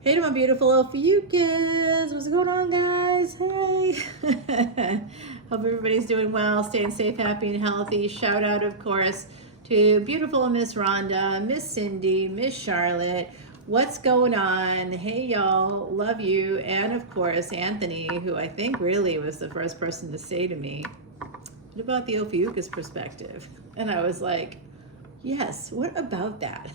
Hey to my beautiful Ophiuchus. What's going on, guys? Hey. Hope everybody's doing well, staying safe, happy, and healthy. Shout out, of course, to beautiful Miss Rhonda, Miss Cindy, Miss Charlotte. What's going on? Hey, y'all. Love you. And, of course, Anthony, who I think really was the first person to say to me, what about the Ophiuchus perspective? And I was like, yes, what about that?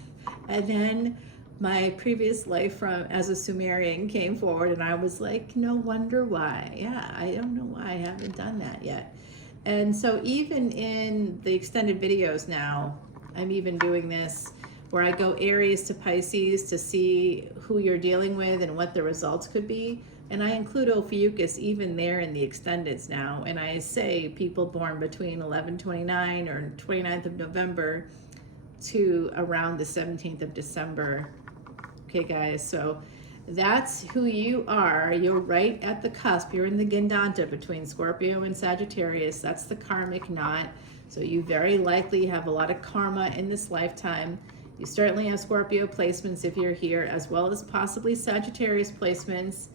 And then my previous life from as a Sumerian came forward, and I was like, no wonder why. Yeah, I don't know why I haven't done that yet. And so even in the extended videos now, I'm even doing this where I go Aries to Pisces to see who you're dealing with and what the results could be. And I include Ophiuchus even there in the extendeds now. And I say people born between 11/29 or 29th of November to around the 17th of December. Okay, guys, so that's who you are. You're right at the cusp. You're in the Gandanta between Scorpio and Sagittarius. That's the karmic knot. So you very likely have a lot of karma in this lifetime. You certainly have Scorpio placements if you're here, as well as possibly Sagittarius placements.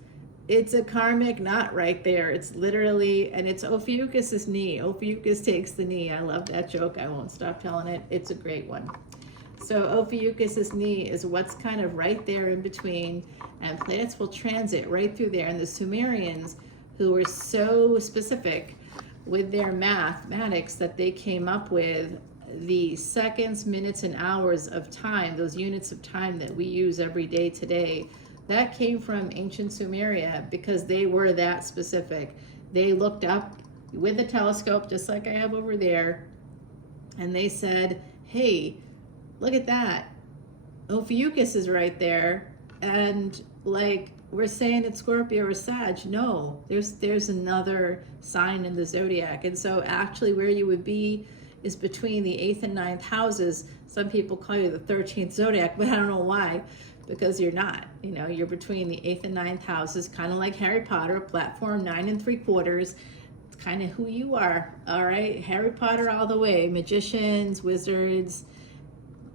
It's a karmic knot right there. It's literally, and it's Ophiuchus's knee. Ophiuchus takes the knee. I love that joke. I won't stop telling it. It's a great one. So Ophiuchus's knee is what's kind of right there in between, and planets will transit right through there. And the Sumerians, who were so specific with their mathematics that they came up with the seconds, minutes, and hours of time, those units of time that we use every day today, that came from ancient Sumeria because they were that specific. They looked up with a telescope, just like I have over there, and they said, hey, look at that. Ophiuchus is right there. And like we're saying it's Scorpio or Sag. No, there's another sign in the zodiac. And so actually where you would be is between the 8th and 9th houses. Some people call you the 13th zodiac, but I don't know why, because you're not. You know, you're between the 8th and 9th houses, kind of like Harry Potter, platform 9 3/4. It's kind of who you are. All right, Harry Potter all the way. Magicians, wizards,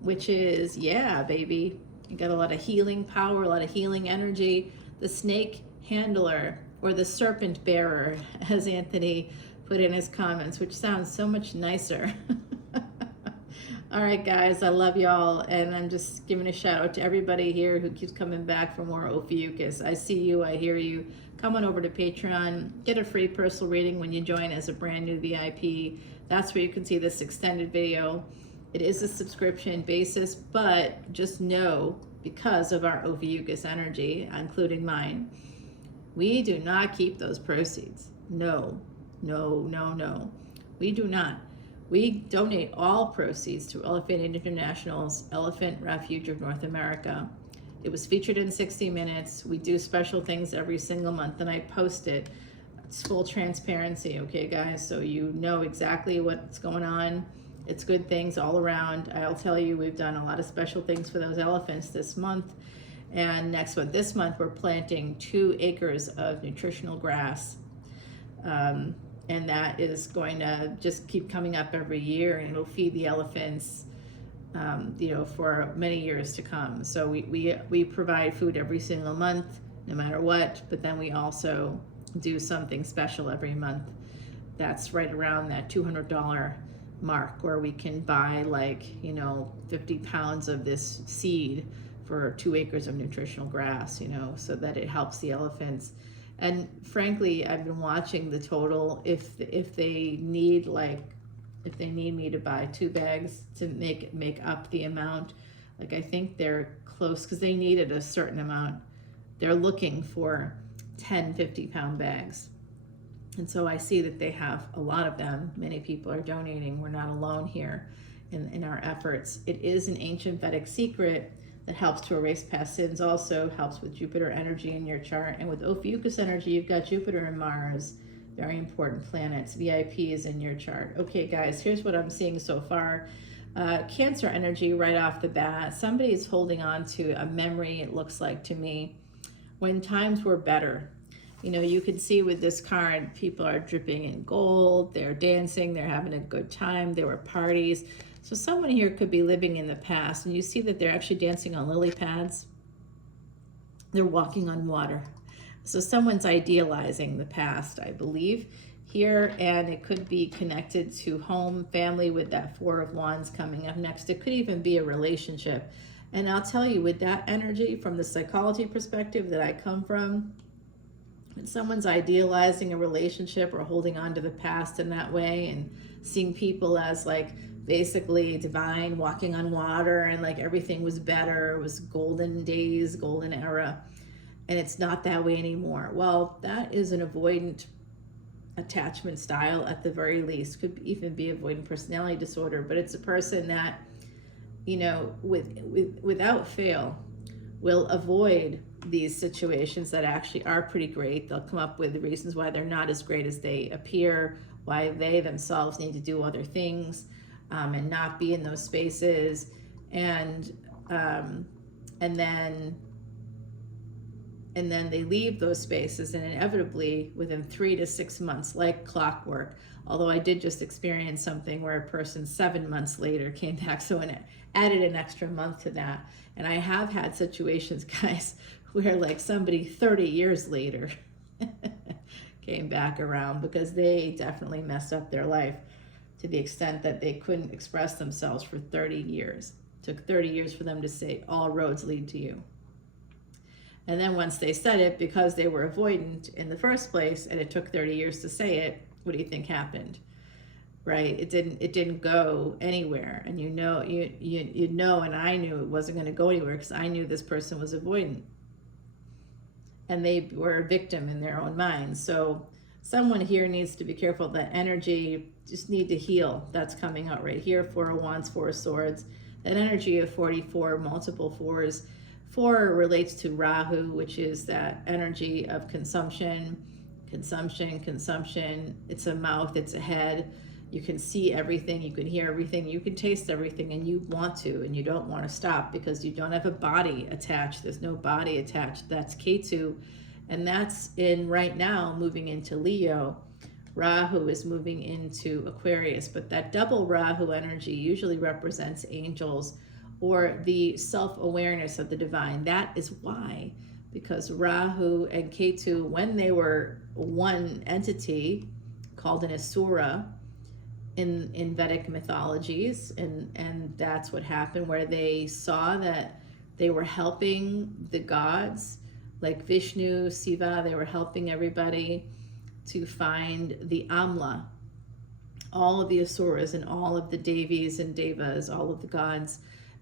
witches, yeah, baby. You got a lot of healing power, a lot of healing energy. The snake handler, or the serpent bearer, as Anthony put in his comments, which sounds so much nicer. All right, guys, I love y'all, and I'm just giving a shout out to everybody here who keeps coming back for more Ophiuchus. I see you, I hear you. Come on over to Patreon, get a free personal reading when you join as a brand new VIP. That's where you can see this extended video. It is a subscription basis, but just know, because of our Ophiuchus energy, including mine, we do not keep those proceeds. No, no, no, no. We do not. We donate all proceeds to Elephant International's Elephant Refuge of North America. It was featured in 60 Minutes. We do special things every single month, and I post it. It's full transparency, okay, guys? So you know exactly what's going on. It's good things all around. I'll tell you, we've done a lot of special things for those elephants this month. And next month, this month, we're planting 2 acres of nutritional grass. And that is going to just keep coming up every year, and it'll feed the elephants, for many years to come. So we provide food every single month, no matter what, but then we also do something special every month. That's right around that $200 mark, where we can buy 50 pounds of this seed for 2 acres of nutritional grass, so that it helps the elephants. And frankly, I've been watching the total. If they need me to buy 2 bags to make up the amount, I think they're close, because they needed a certain amount. They're looking for 10 50-pound bags. And so I see that they have a lot of them. Many people are donating. We're not alone here in our efforts. It is an ancient Vedic secret that helps to erase past sins, also helps with Jupiter energy in your chart. And with Ophiuchus energy, you've got Jupiter and Mars, very important planets. VIP is in your chart. Okay, guys, here's what I'm seeing so far. Cancer energy right off the bat. Somebody's holding on to a memory, it looks like to me, when times were better. You can see with this card, people are dripping in gold, they're dancing, they're having a good time, there were parties. So someone here could be living in the past, and you see that they're actually dancing on lily pads. They're walking on water. So someone's idealizing the past, I believe, here, and it could be connected to home, family, with that Four of Wands coming up next. It could even be a relationship. And I'll tell you, with that energy, from the psychology perspective that I come from, when someone's idealizing a relationship or holding on to the past in that way and seeing people as like basically divine, walking on water, and like everything was better, it was golden days, golden era, and it's not that way anymore. Well, that is an avoidant attachment style at the very least. Could even be avoidant personality disorder, but it's a person that, you know, without fail will avoid these situations that actually are pretty great. They'll come up with the reasons why they're not as great as they appear, why they themselves need to do other things, and not be in those spaces, and then they leave those spaces, and inevitably within 3 to 6 months, like clockwork. Although I did just experience something where a person 7 months later came back, so it added an extra month to that. And I have had situations, guys, where like somebody 30 years later came back around because they definitely messed up their life to the extent that they couldn't express themselves for 30 years. It took 30 years for them to say, all roads lead to you. And then once they said it, because they were avoidant in the first place, and it took 30 years to say it, what do you think happened? Right? It didn't go anywhere. And you know, and I knew it wasn't going to go anywhere because I knew this person was avoidant. And they were a victim in their own minds. So someone here needs to be careful. That energy just need to heal. That's coming out right here. Four of Wands, Four of Swords. That energy of 44, multiple fours. 4 relates to Rahu, which is that energy of consumption. It's a mouth, it's a head. You can see everything, you can hear everything, you can taste everything, and you want to, and you don't want to stop because you don't have a body attached. There's no body attached. That's Ketu, and that's in right now moving into Leo. Rahu is moving into Aquarius, but that double Rahu energy usually represents angels or the self-awareness of the divine. That is why, because Rahu and Ketu, when they were one entity called an Asura in Vedic mythologies, and that's what happened, where they saw that they were helping the gods, like Vishnu, Shiva, they were helping everybody to find the Amla, all of the Asuras and all of the Devis and Devas, all of the gods,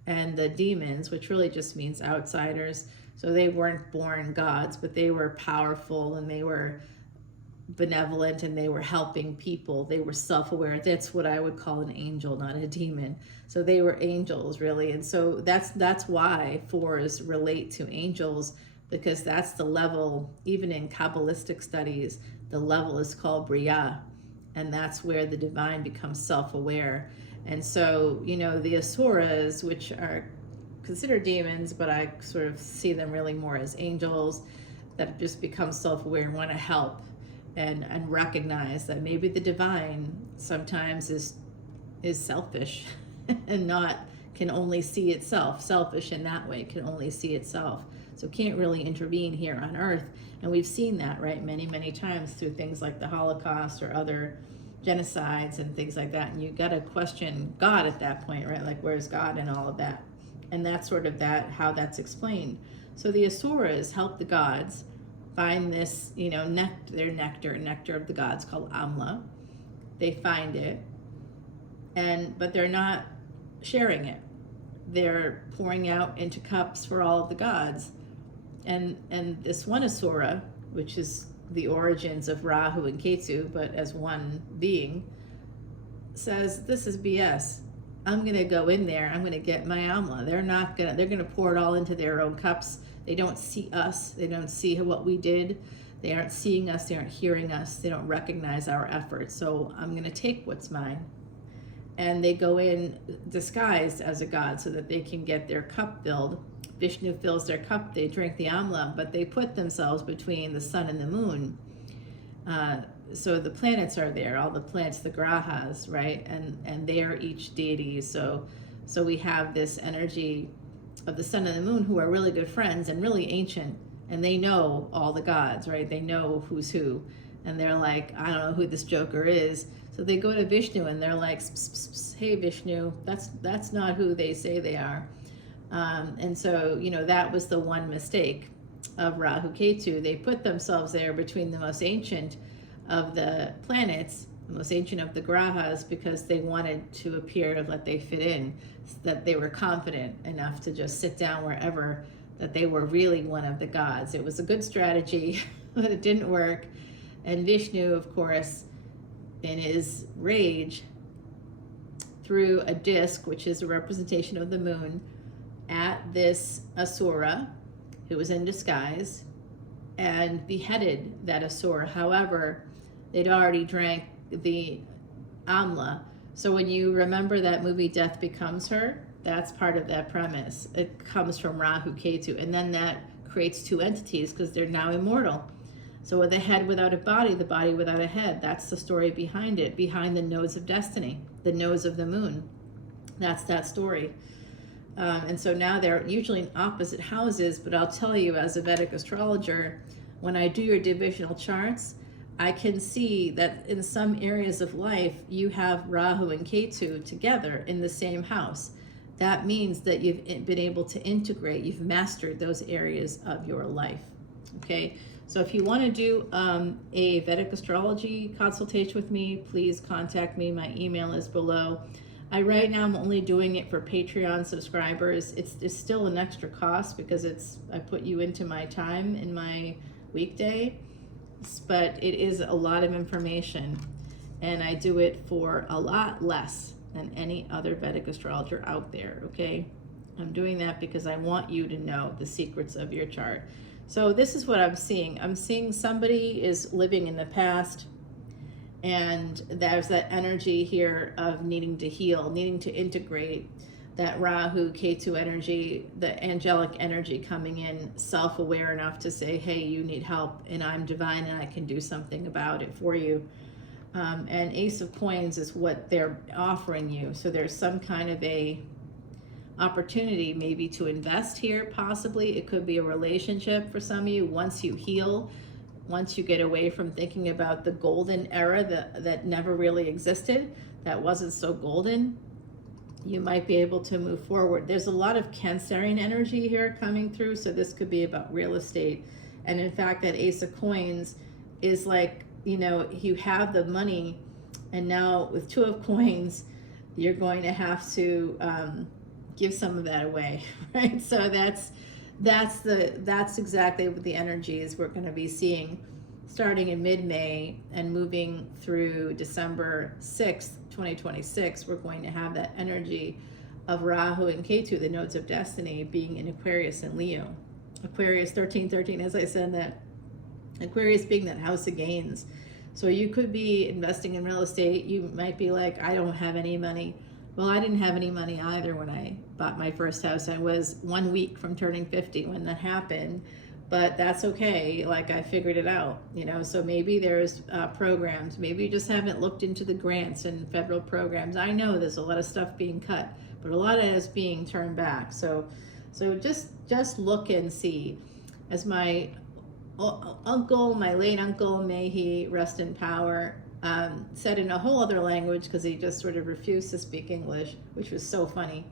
and the demons, which really just means outsiders. So they weren't born gods, but they were powerful and they were benevolent and they were helping people. They were self-aware. That's what I would call an angel, not a demon. So they were angels, really. And so that's why fours relate to angels, because that's the level, even in Kabbalistic studies, the level is called Bria, and that's where the divine becomes self-aware. And so, you know, the Asuras, which are considered demons, but I sort of see them really more as angels that just become self-aware and want to help and recognize that maybe the divine sometimes is selfish and can only see itself, selfish in that way, can only see itself. So can't really intervene here on earth. And we've seen that, right, many, many times through things like the Holocaust or other genocides and things like that. And you got to question God at that point, right? Like, where's God and all of that? And that's sort of how that's explained. So the Asuras help the gods find this, you know, nectar of the gods called Amla. They find it, but they're not sharing it. They're pouring out into cups for all of the gods. And this one Asura, which is the origins of Rahu and Ketu, but as one being, says, this is BS. I'm going to go in there. I'm going to get my Amla. They're going to pour it all into their own cups. They don't see us. They don't see what we did. They aren't seeing us. They aren't hearing us. They don't recognize our efforts. So I'm going to take what's mine. And they go in disguised as a god so that they can get their cup filled. Vishnu fills their cup, they drink the Amla, but they put themselves between the sun and the moon. So the planets are there, all the planets, the grahas, right? And they are each deities. So we have this energy of the sun and the moon, who are really good friends and really ancient and they know all the gods, right? They know who's who, and they're like, I don't know who this joker is. So they go to Vishnu and they're like, hey Vishnu, that's not who they say they are. And so, that was the one mistake of Rahu Ketu. They put themselves there between the most ancient of the planets, the most ancient of the grahas, because they wanted to appear that they fit in, that they were confident enough to just sit down wherever, that they were really one of the gods. It was a good strategy, but it didn't work. And Vishnu, of course, in his rage, threw a disc, which is a representation of the moon, at this Asura who was in disguise, and beheaded that Asura. However, they'd already drank the Amla. So when you remember that movie Death Becomes Her, that's part of that premise. It comes from Rahu Ketu, and then that creates two entities because they're now immortal. So with a head without a body, the body without a head, that's the story behind it, behind the nodes of destiny, the nodes of the moon. That's that story. And so now they're usually in opposite houses, but I'll tell you, as a Vedic astrologer, when I do your divisional charts, I can see that in some areas of life, you have Rahu and Ketu together in the same house. That means that you've been able to integrate, you've mastered those areas of your life, okay? So if you want to do a Vedic astrology consultation with me, please contact me. My email is below. Right now I'm only doing it for Patreon subscribers. It's still an extra cost because I put you into my time in my weekday, but it is a lot of information, and I do it for a lot less than any other Vedic astrologer out there, okay? I'm doing that because I want you to know the secrets of your chart. So this is what I'm seeing. I'm seeing somebody is living in the past, and there's that energy here of needing to heal, needing to integrate that Rahu, Ketu energy, the angelic energy coming in, self-aware enough to say, hey, you need help, and I'm divine, and I can do something about it for you. And Ace of Coins is what they're offering you. So there's some kind of a opportunity maybe to invest here, possibly. It could be a relationship for some of you. Once you heal, once you get away from thinking about the golden era that never really existed, that wasn't so golden, you might be able to move forward. There's a lot of Cancerian energy here coming through, so this could be about real estate. And in fact, that Ace of Coins is like, you have the money, and now with Two of Coins, you're going to have to give some of that away, right? So that's exactly what the energies we're going to be seeing starting in mid-May and moving through December 6th, 2026. We're going to have that energy of Rahu and Ketu, the nodes of destiny, being in Aquarius and Leo. Aquarius 1313, as I said, that Aquarius being that house of gains. So you could be investing in real estate. You might be like, I don't have any money. Well, I didn't have any money either when I bought my first house. I was 1 week from turning 50 when that happened, but that's okay. Like, I figured it out, so maybe there's programs. Maybe you just haven't looked into the grants and federal programs. I know there's a lot of stuff being cut, but a lot of it is being turned back. So just look and see. As my uncle, my late uncle, may he rest in power, said in a whole other language, because he just sort of refused to speak English, which was so funny.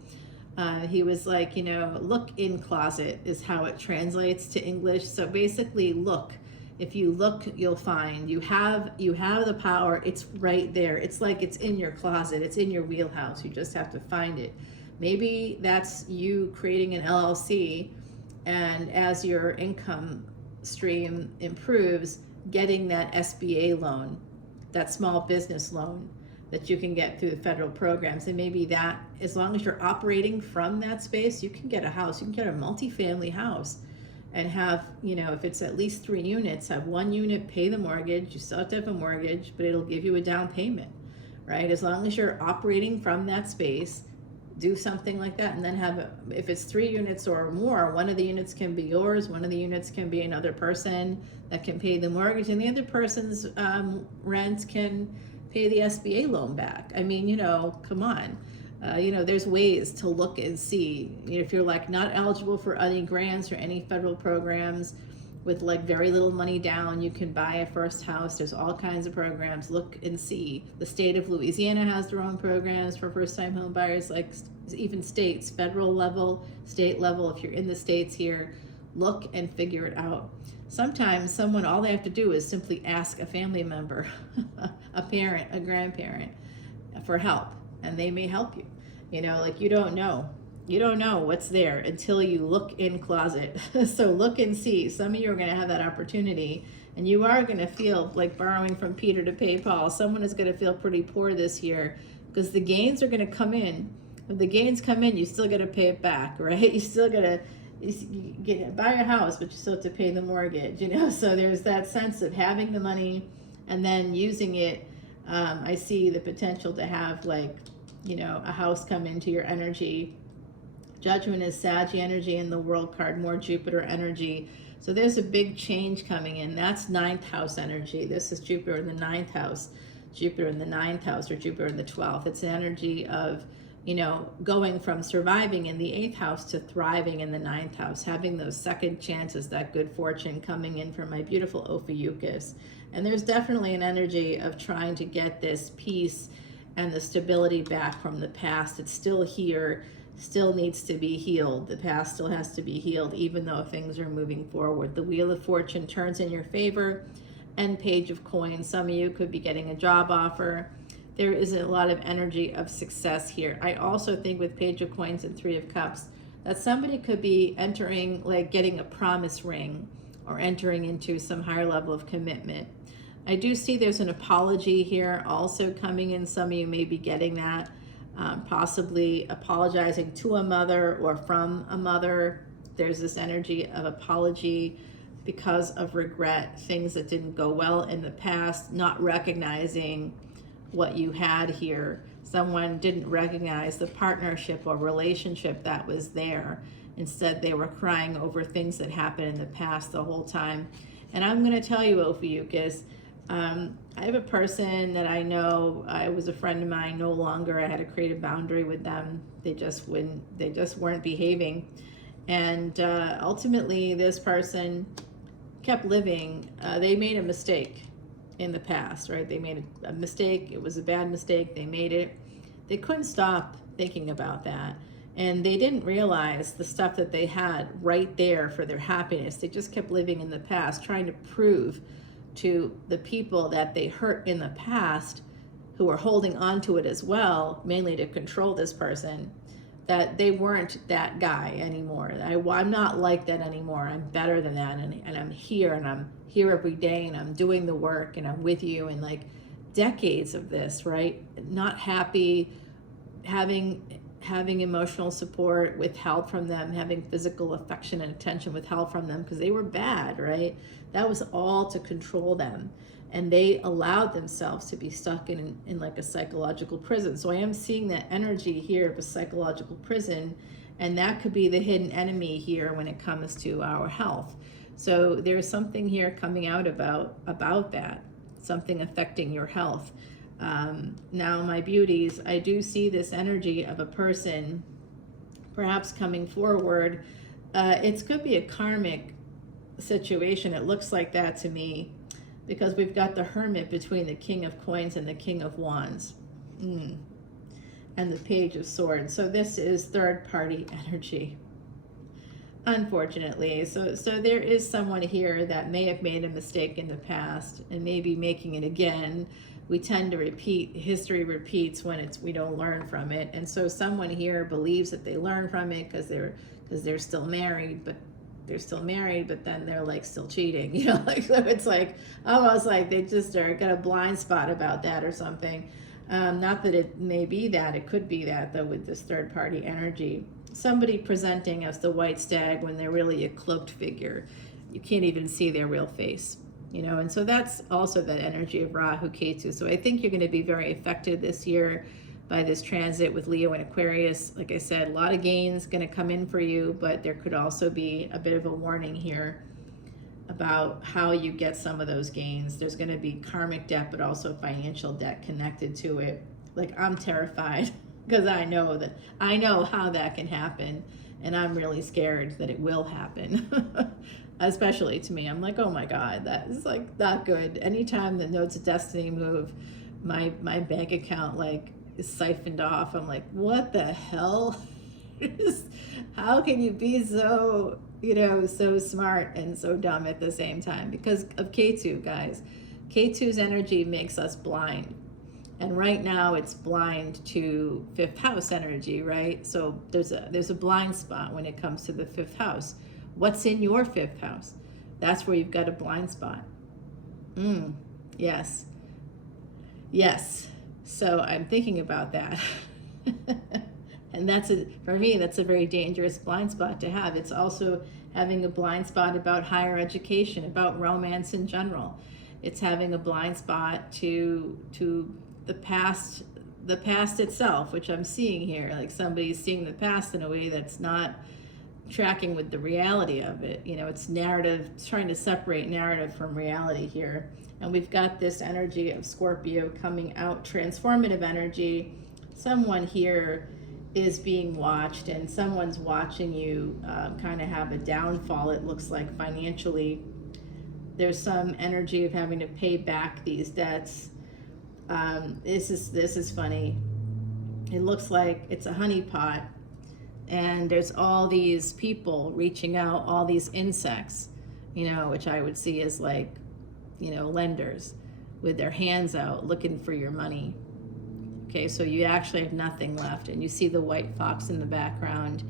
He was like, look in closet is how it translates to English. So basically, look. If you look, you'll find. You have the power. It's right there. It's like it's in your closet. It's in your wheelhouse. You just have to find it. Maybe that's you creating an LLC, and as your income stream improves, getting that SBA loan, that small business loan that you can get through the federal programs. And maybe that, as long as you're operating from that space, you can get a house. You can get a multifamily house and have, if it's at least 3 units, have 1 unit, pay the mortgage. You still have to have a mortgage, but it'll give you a down payment, right? As long as you're operating from that space, do something like that. And then if it's 3 units or more, one of the units can be yours, one of the units can be another person that can pay the mortgage, and the other person's rent can pay the SBA loan back. I mean, come on. There's ways to look and see. If you're like not eligible for any grants or any federal programs, with like very little money down. You can buy a first house. There's all kinds of programs. Look and see. The state of Louisiana has their own programs for first-time home buyers, like even states, federal level, state level. If you're in the states here, look and figure it out. Sometimes someone, all they have to do is simply ask a family member, a parent, a grandparent, for help, and they may help you. You know, like you don't know what's there until you look in closet. So look and see. Some of you are going to have that opportunity, and you are going to feel like borrowing from Peter to pay Paul. Someone is going to feel pretty poor this year because the gains are going to come in. When the gains come in, you still got to pay it back, right? You still got to buy a house, but you still have to pay the mortgage, you know? So there's that sense of having the money and then using it. I see the potential to have, like, you know, a house come into your energy. Judgment is Sag energy in the World card, more Jupiter energy. So there's a big change coming in. That's ninth house energy. This is Jupiter in the ninth house, Jupiter in the ninth house, or Jupiter in the 12th. It's an energy of, you know, going from surviving in the 8th house to thriving in the 9th house, having those second chances, that good fortune coming in from my beautiful Ophiuchus. And there's definitely an energy of trying to get this peace and the stability back from the past. It's still here, still needs to be healed. The past still has to be healed, even though things are moving forward. The Wheel of Fortune turns in your favor, and Page of Coins. Some of you could be getting a job offer. There is a lot of energy of success here. I also think with Page of Coins and Three of Cups that somebody could be entering, like getting a promise ring or entering into some higher level of commitment. I do see there's an apology here also coming in. Some of you may be getting that, possibly apologizing to a mother or from a mother. There's this energy of apology because of regret, things that didn't go well in the past, not recognizing what you had here. Someone didn't recognize the partnership or relationship that was there. Instead, they were crying over things that happened in the past the whole time. And I'm going to tell you, Ophiuchus, I have a person that I know, it was a friend of mine, no longer. I had to create a boundary with them. They just weren't behaving. And ultimately, this person kept living. They made a mistake in the past, right? They made a mistake. It was a bad mistake. They made it. They couldn't stop thinking about that. And they didn't realize the stuff that they had right there for their happiness. They just kept living in the past, trying to prove to the people that they hurt in the past, who were holding on to it as well, mainly to control this person, that they weren't that guy anymore. I'm not like that anymore. I'm better than that, and I'm here, and I'm here every day, and I'm doing the work, and I'm with you. And like decades of this, right? Not happy, having emotional support withheld from them, having physical affection and attention withheld from them because they were bad, right? That was all to control them. And they allowed themselves to be stuck in like a psychological prison. So I am seeing that energy here of a psychological prison, and that could be the hidden enemy here when it comes to our health. So there's something here coming out about that, something affecting your health. Now, my beauties, I do see this energy of a person perhaps coming forward. It could be a karmic situation. It looks like that to me, because we've got the Hermit between the King of Coins and the King of Wands, and the Page of Swords. So this is third-party energy, unfortunately. So there is someone here that may have made a mistake in the past and may be making it again. We tend to repeat. History repeats when we don't learn from it. And so someone here believes that they learn from it because they're still married, but then they're like still cheating, you know, like, so it's like almost like they just got a blind spot about that or something. Not that it may be that, it could be that though, with this third party energy. Somebody presenting as the white stag when they're really a cloaked figure. You can't even see their real face, you know, and so that's also that energy of Rahu Ketu. So I think you're going to be very affected this year by this transit with Leo and Aquarius. Like I said, a lot of gains going to come in for you, but there could also be a bit of a warning here about how you get some of those gains. There's going to be karmic debt, but also financial debt connected to it. Like, I'm terrified because I know how that can happen. And I'm really scared that it will happen. Especially to me. I'm like, oh my God, that is like not good. Anytime the nodes of destiny move, my bank account like is siphoned off. I'm like, what the hell? How can you be so, so smart and so dumb at the same time? Because of K2, guys. K2's energy makes us blind. And right now it's blind to fifth house energy, right? So there's a blind spot when it comes to the fifth house. What's in your fifth house? That's where you've got a blind spot. Yes. Yes. So I'm thinking about that. And for me, that's a very dangerous blind spot to have. It's also having a blind spot about higher education, about romance in general. It's having a blind spot to the past itself, which I'm seeing here. Like somebody's seeing the past in a way that's not tracking with the reality of it. It's narrative, it's trying to separate narrative from reality here. And we've got this energy of Scorpio coming out, transformative energy. Someone here is being watched, and someone's watching you kind of have a downfall, it looks like, financially. There's some energy of having to pay back these debts. This is funny. It looks like it's a honeypot, and there's all these people reaching out, all these insects, which I would see as like, lenders with their hands out looking for your money. Okay, so you actually have nothing left, and you see the white fox in the background,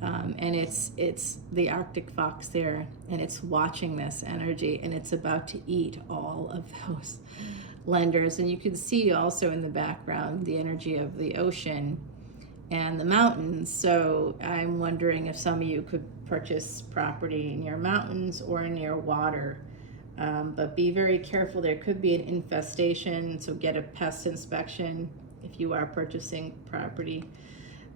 and it's the Arctic fox there, and it's watching this energy, and it's about to eat all of those lenders. And you can see also in the background the energy of the ocean and the mountains. So I'm wondering if some of you could purchase property near mountains or near water. But be very careful. There could be an infestation, so get a pest inspection if you are purchasing property.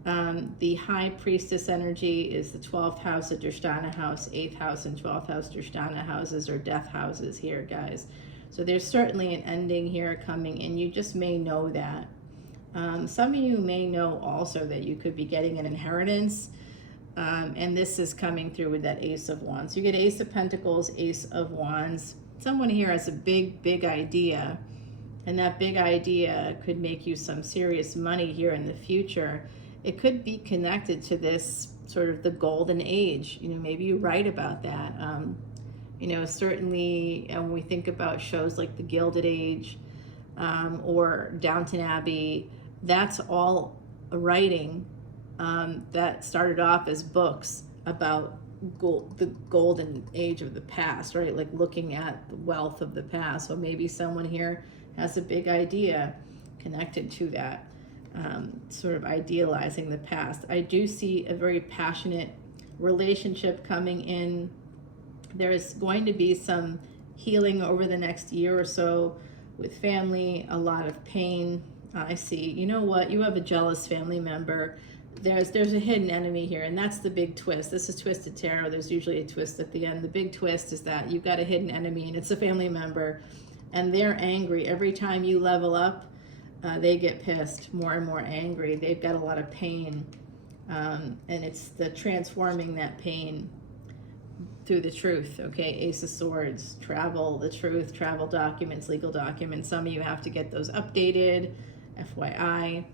The High Priestess energy is the 12th house, the Drishtana house, 8th house and 12th house Drishtana houses or death houses here, guys. So there's certainly an ending here coming, and you just may know that. Some of you may know also that you could be getting an inheritance. And this is coming through with that Ace of Wands. You get Ace of Pentacles, Ace of Wands. Someone here has a big idea, and that big idea could make you some serious money here in the future. It could be connected to this sort of the golden age. Maybe you write about that. Certainly when we think about shows like The Gilded Age or Downton Abbey, that's all writing that started off as books about the golden age of the past, right? Like looking at the wealth of the past. So maybe someone here has a big idea connected to that, sort of idealizing the past. I do see a very passionate relationship coming in. There's going to be some healing over the next year or so with family, a lot of pain. I see, you have a jealous family member. There's a hidden enemy here, and that's the big twist. This is Twisted Tarot. There's usually a twist at the end. The big twist is that you've got a hidden enemy, and it's a family member, and they're angry. Every time you level up, they get pissed, more and more angry. They've got a lot of pain, and it's the transforming that pain through the truth, okay? Ace of Swords, travel, the truth, travel documents, legal documents. Some of you have to get those updated, FYI.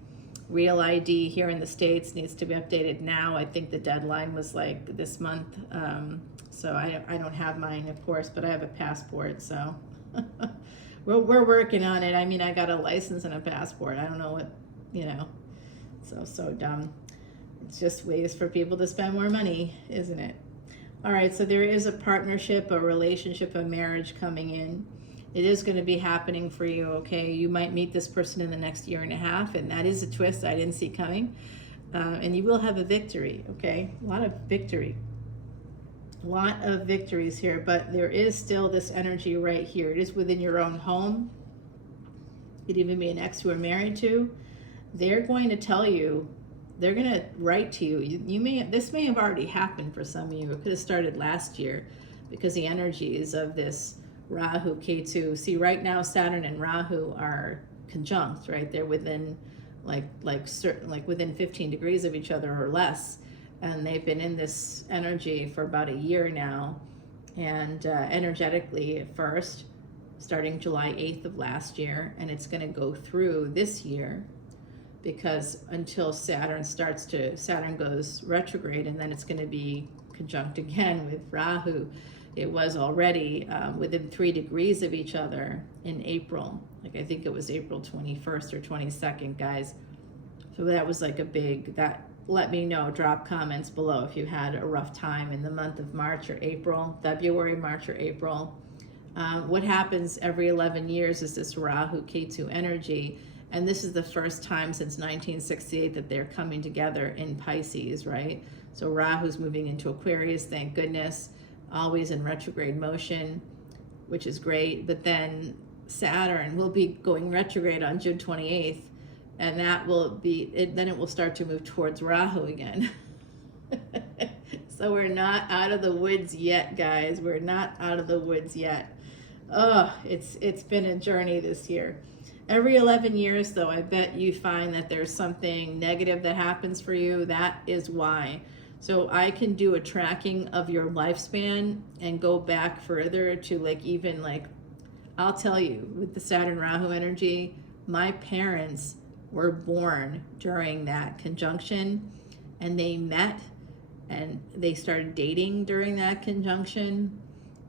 Real ID here in the States needs to be updated now. I think the deadline was like this month. So I don't have mine, of course, but I have a passport, so we're working on it. I mean, I got a license and a passport. I don't know what, so dumb. It's just ways for people to spend more money, isn't it? All right, so there is a partnership, a relationship, a marriage coming in. It is going to be happening for you, okay? You might meet this person in the next year and a half, and that is a twist I didn't see coming. And you will have a victory, okay? A lot of victory. A lot of victories here, but there is still this energy right here. It is within your own home. It could even be an ex who are married to. They're going to tell you, they're going to write to you. This may have already happened for some of you. It could have started last year because the energies of this Rahu, Ketu. See, right now Saturn and Rahu are conjunct, right? They're within like within 15 degrees of each other or less. and they've been in this energy for about a year now. And energetically at first, starting July 8th of last year, and it's going to go through this year, because until Saturn goes retrograde, and then it's going to be conjunct again with Rahu. It was already within 3 degrees of each other in April. Like, I think it was April 21st or 22nd, guys. So that was like a big, that, let me know, drop comments below if you had a rough time in the month of March or April, February, March or April. What happens every 11 years is this Rahu Ketu energy. And this is the first time since 1968 that they're coming together in Pisces, right? So Rahu's moving into Aquarius, thank goodness, always in retrograde motion, which is great. But then Saturn will be going retrograde on June 28th, and that will be, then it will start to move towards Rahu again. So we're not out of the woods yet, guys. We're not out of the woods yet. Oh, it's been a journey this year. Every 11 years, though, I bet you find that there's something negative that happens for you. That is why. So I can do a tracking of your lifespan and go back further to like, even like, I'll tell you, with the Saturn Rahu energy, my parents were born during that conjunction, and they met and they started dating during that conjunction.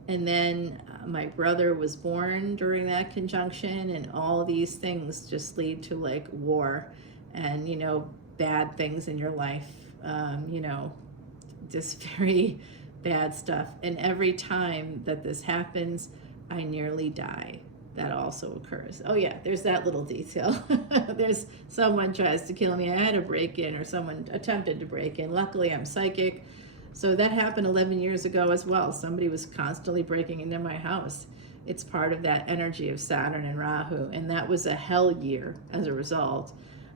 And then my brother was born during that conjunction, and all these things just lead to like war and, you know, bad things in your life, you know, just very bad stuff. And every time that this happens, I nearly die. That also occurs. Oh yeah, there's that little detail. There's someone tries to kill me. I had a break-in, or someone attempted to break in. Luckily, I'm psychic. So that happened 11 years ago as well. Somebody was constantly breaking into my house. It's part of that energy of Saturn and Rahu, and that was a hell year as a result.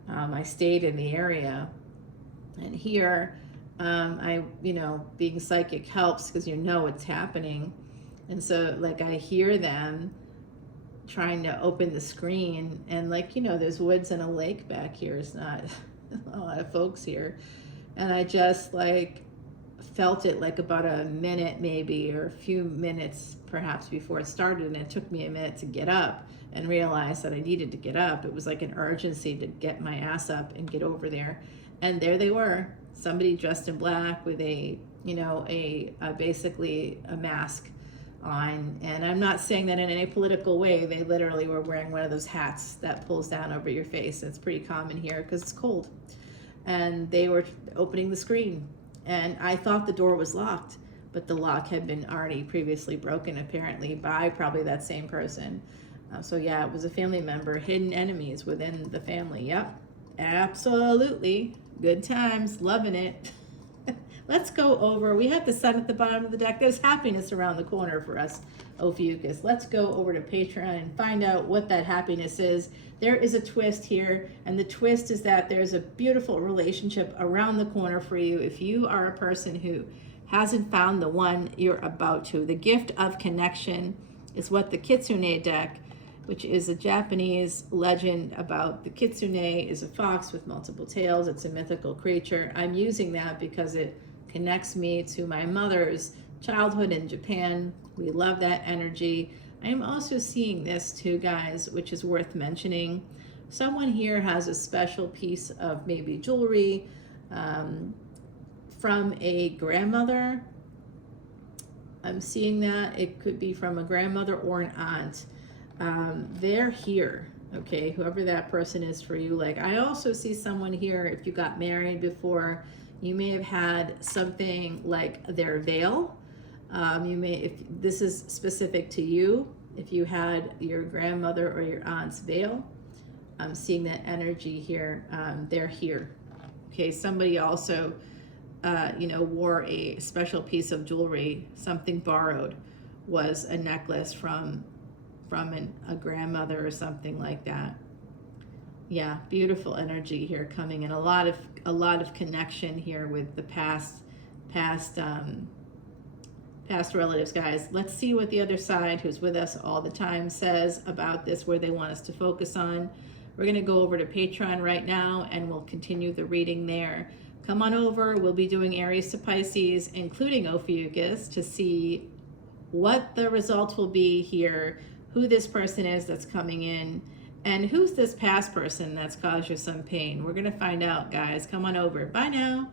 I stayed in the area, and here, you know, being psychic helps because you know what's happening. And so like I hear them trying to open the screen, and like, you know, there's woods and a lake back here. It's not a lot of folks here. And I just like felt it like about a minute maybe, or a few minutes perhaps before it started, and it took me a minute to get up and realize that I needed to get up. It was like an urgency to get my ass up and get over there. And there they were, somebody dressed in black with a, you know, basically a mask on. And I'm not saying that in any political way. They literally were wearing one of those hats that pulls down over your face. It's pretty common here because it's cold. And they were opening the screen, and I thought the door was locked, but the lock had been already previously broken, apparently by probably that same person. So yeah, it was a family member. Hidden enemies within the family. Yep, absolutely. Good times, loving it. Let's go over, we have the sun at the bottom of the deck. There's happiness around the corner for us, Ophiuchus. Let's go over to Patreon and find out what that happiness is. There is a twist here, and the twist is that there's a beautiful relationship around the corner for you if you are a person who hasn't found the one you're about to. The gift of connection is what the Kitsune deck, which is a Japanese legend about the kitsune, is a fox with multiple tails. It's a mythical creature. I'm using that because it connects me to my mother's childhood in Japan. We love that energy. I am also seeing this too, guys, which is worth mentioning. Someone here has a special piece of maybe jewelry from a grandmother. I'm seeing that. It could be from a grandmother or an aunt. They're here, okay, whoever that person is for you. Like, I also see someone here, if you got married before, you may have had something like their veil. You may, if this is specific to you, if you had your grandmother or your aunt's veil, I'm seeing that energy here. They're here. Okay, somebody also, you know, wore a special piece of jewelry, something borrowed, was a necklace from a grandmother or something like that. Yeah, beautiful energy here coming in. A lot of connection here with the past relatives, guys. Let's see what the other side, who's with us all the time, says about this, where they want us to focus on. We're going to go over to Patreon right now, and we'll continue the reading there, come on over. We'll be doing Aries to Pisces, including Ophiuchus, to see what the results will be here, who this person is that's coming in, and who's this past person that's caused you some pain. We're going to find out, guys. Come on over. Bye now.